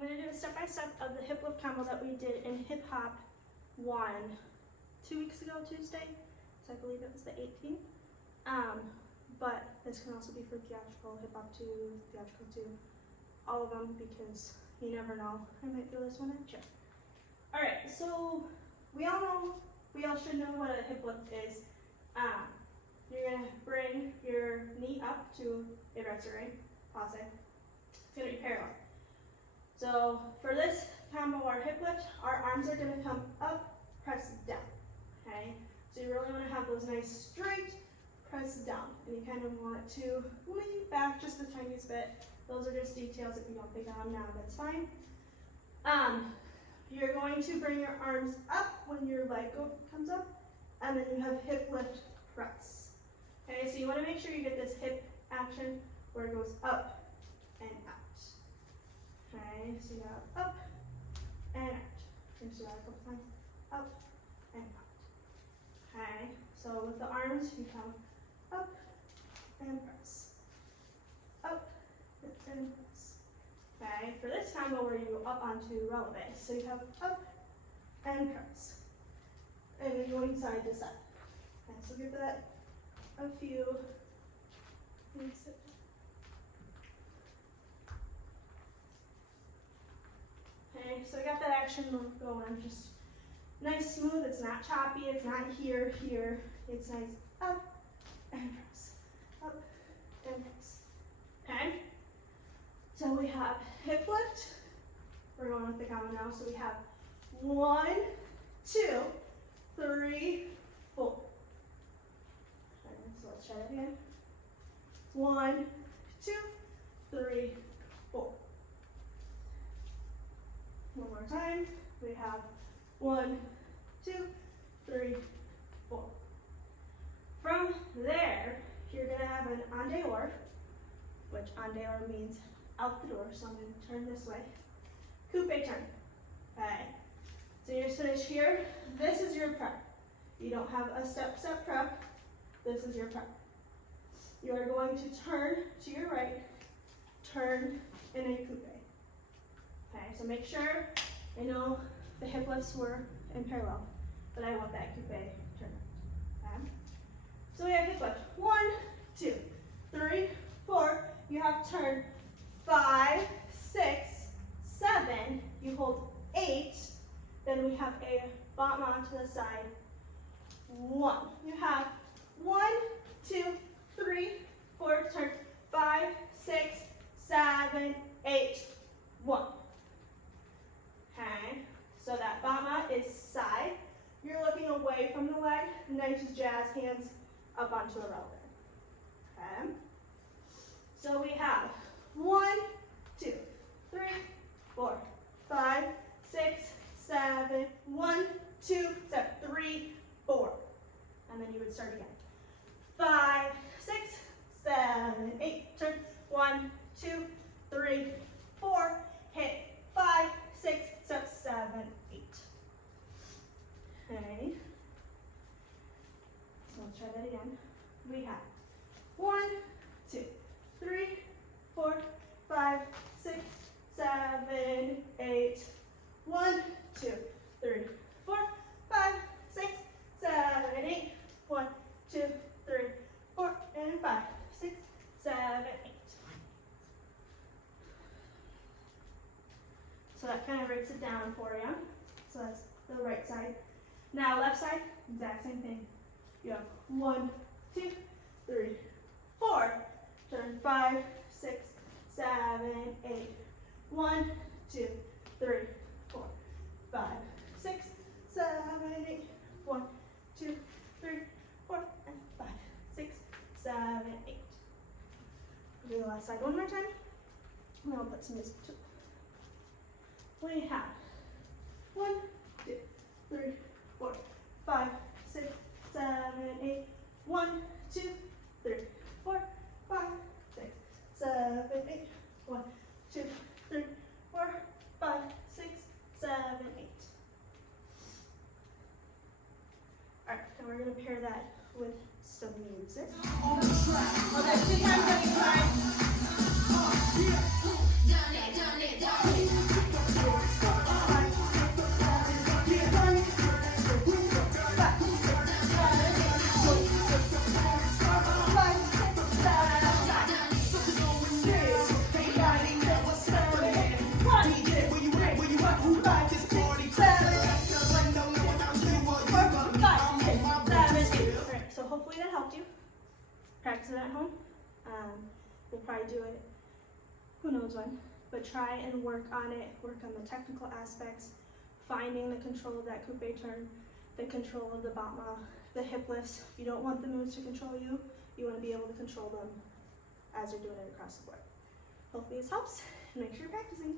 I'm going to do a step-by-step of the hip lift combo that we did in Hip Hop 1 2 weeks ago, Tuesday. So I believe it was the 18th. But this can also be for theatrical, Hip Hop 2, theatrical 2, all of them, because you never know. I might throw this one at you. Alright, so we all should know what a hip lift is. You're going to bring your knee up to a rest right? Pause it. It's going to be parallel. So for this combo, our hip lift, our arms are going to come up, press down. Okay? So you really want to have those nice straight, press down. And you kind of want it to lean back just the tiniest bit. Those are just details. If you don't think of them now, that's fine. You're going to bring your arms up when your leg comes up, and then you have hip lift press. Okay, so you want to make sure you get this hip action where it goes up and out. Okay, so you have up and out. Let's do that a couple times. Up and out. Okay, so with the arms, you come up and press. Up and press. Okay, for this combo, where you go up onto releve. So you have up and press. And then going side to side. Okay, so give that a few. Okay, so I got that action going, just nice smooth, it's not choppy, it's not here, it's nice up and press, up and press, okay? So we have hip lift, we're going with the combo now, so we have 1, 2, 3, 4. Okay, so let's try that again. 1, 2, 3, 4. One more time. We have 1, 2, 3, 4. From there, you're going to have an en dehors, which en dehors means out the door, so I'm going to turn this way. Coupe turn. Okay. So you're just finish here. This is your prep. You don't have a step prep. This is your prep. You are going to turn to your right, turn in a coupe. Okay, so make sure, I know the hip lifts were in parallel, but I want that coupe turn. Okay. So we have hip lift. 1, 2, 3, 4. You have turn 5, 6, 7. You hold 8. Then we have a bottom onto the side. 1. You have 1, 2, 3, 4. Turn 5, 6, 7, 8. 1. Okay, so that bama is side. You're looking away from the leg. Nice jazz hands up onto the releve. Okay. So we have 1, 2, 3, 4, 5, 6, 7, 1, 2, step 3, 4. And then you would start again. 5, 6, 7, 8. Turn 1, 2, 3, 4. Hit 5, 6, step 7, 8. Okay. So let's try that again. We have 1, 2, 3, 4, 5, 6, 7, 8. 1, 2, 3, 4, 5, 6, 7, 8. 1, 2, 3, 4, and 5, 6, 7, 8. So that kind of breaks it down for you. So that's the right side. Now left side, exact same thing. You have 1, 2, 3, 4. Turn 5, 6, 7, 8. 1, 2, 3, 4, 5, 6, 7, 8. 1, 2, 3, 4, and 5, 6, 7, 8. Do the last side one more time. And I'll put some music too. We have 1, 2, 3, 4, 5, 6, 7, 8. 1, 2, 3, 4, 5, 6, 7, 8. 1, 2, 3, 4, 5, 6, 7, 8. Alright, and we're going to pair that with some music. Okay, 2 times on each side. practice it at home. We'll probably do it, who knows when, but try and work on it, work on the technical aspects, finding the control of that coupe turn, the control of the battement, the hip lifts. You don't want the moves to control you. You want to be able to control them as you're doing it across the board. Hopefully this helps, and make sure you're practicing.